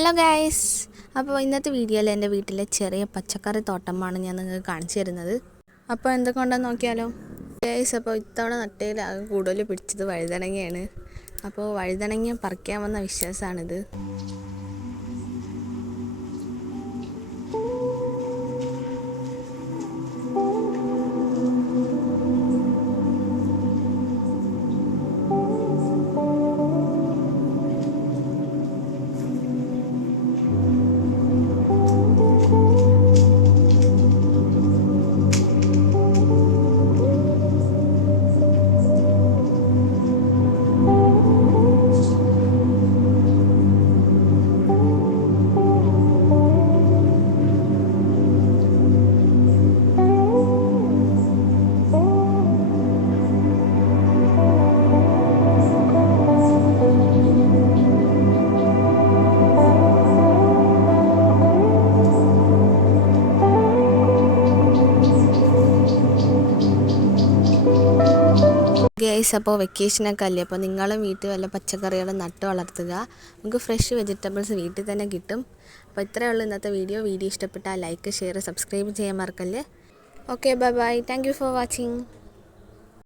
Hello guys, അപ്പോൾ ഇന്നത്തെ വീഡിയോയിൽ എൻ്റെ വീട്ടിലെ ചെറിയ പച്ചക്കറി തോട്ടമാണ് ഞാൻ നിങ്ങൾക്ക് കാണിച്ചു തരുന്നത്. അപ്പോൾ എന്തൊക്കെയുണ്ടെന്ന് നോക്കിയാലോ ഗൈസ്. അപ്പോൾ ഇത്തവണ നട്ടയിൽ കൂടുതൽ പിടിച്ചത് വഴുതനങ്ങയാണ്. അപ്പോൾ വഴുതനങ്ങ പറിക്കാൻ വന്ന വിശ്വാസമാണിത്. ഗൈസ്, അപ്പോൾ വെക്കേഷനൊക്കെ അല്ലേ, അപ്പോൾ നിങ്ങളും വീട്ടിൽ വല്ല പച്ചക്കറികളും നട്ട് വളർത്തുക. നമുക്ക് ഫ്രഷ് വെജിറ്റബിൾസ് വീട്ടിൽ തന്നെ കിട്ടും. അപ്പോൾ ഇത്രയേ ഉള്ളൂ ഇന്നത്തെ വീഡിയോ ഇഷ്ടപ്പെട്ടാൽ ലൈക്ക്, ഷെയർ, സബ്സ്ക്രൈബ് ചെയ്യാൻ മറക്കല്ലേ. Okay, bye bye. Thank you for watching.